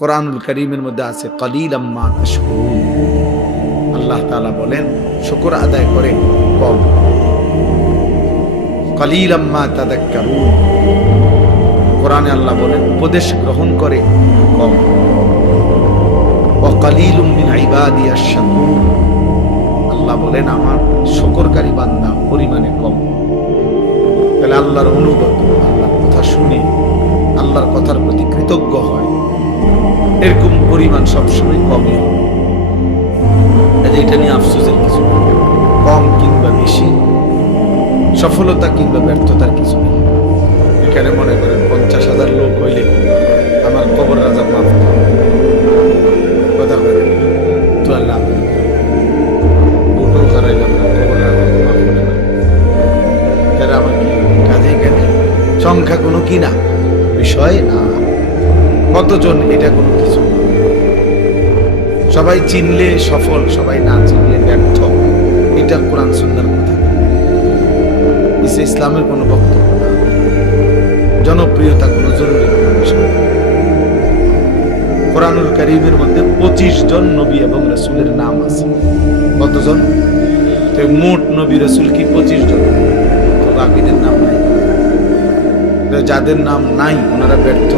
কোরআনুল কারীমের মধ্যে আছে কলিলাম মা তাশকুরুন। আল্লাহ তাআলা বলেন শুকর আদায় করে কম। কলিলাম মা তাযাক্কারুন। কোরআনে আল্লাহ বলেন উপদেশ গ্রহণ করে কম। ওয়া কালিলুম মিন ইবাদিয়াশ শাকুর। আল্লাহ বলেন আমার শুকরকারী বান্দা পরিমাণে কম। তাহলে আল্লাহর অনুগত, আল্লাহর কথা শুনে আল্লাহর কথার প্রতি কৃতজ্ঞ হয়, এরকম পরিমাণ সবসময় কমই হবে। এটা নিয়ে আফসোসের কিছু নেই। কম কিংবা বেশি, সফলতা কিংবা ব্যর্থতার কিছু নেই। এখানে মনে করেন 50,000 লোক হইলে আমার কবর রাজা মাফ কথা বলে তো আল্লাহ বুটও হারাইলাম না, কবর রাজা মাফ করে না। যারা আমার কি কাজে এখানে সংখ্যা কোনো কি না বিষয় না, কতজন এটা কোনো কিছু না। সবাই চিনলে সফল, সবাই না চিনলে ব্যর্থ। এটা কোরআন সুন্নাহর কথা, ইসলামের কোনো বক্তব্য না। জনপ্রিয়তা কোনো জরুরি কোনো বিষয়। কোরআনুল কারীমের মধ্যে 25 জন নবী এবং রাসূলের নাম আছে। কতজন? তো মোট নবী রাসূল কি 25 জন? তো বাকিদের নাম নাই। যাদের নাম নাই ওনারা ব্যর্থ।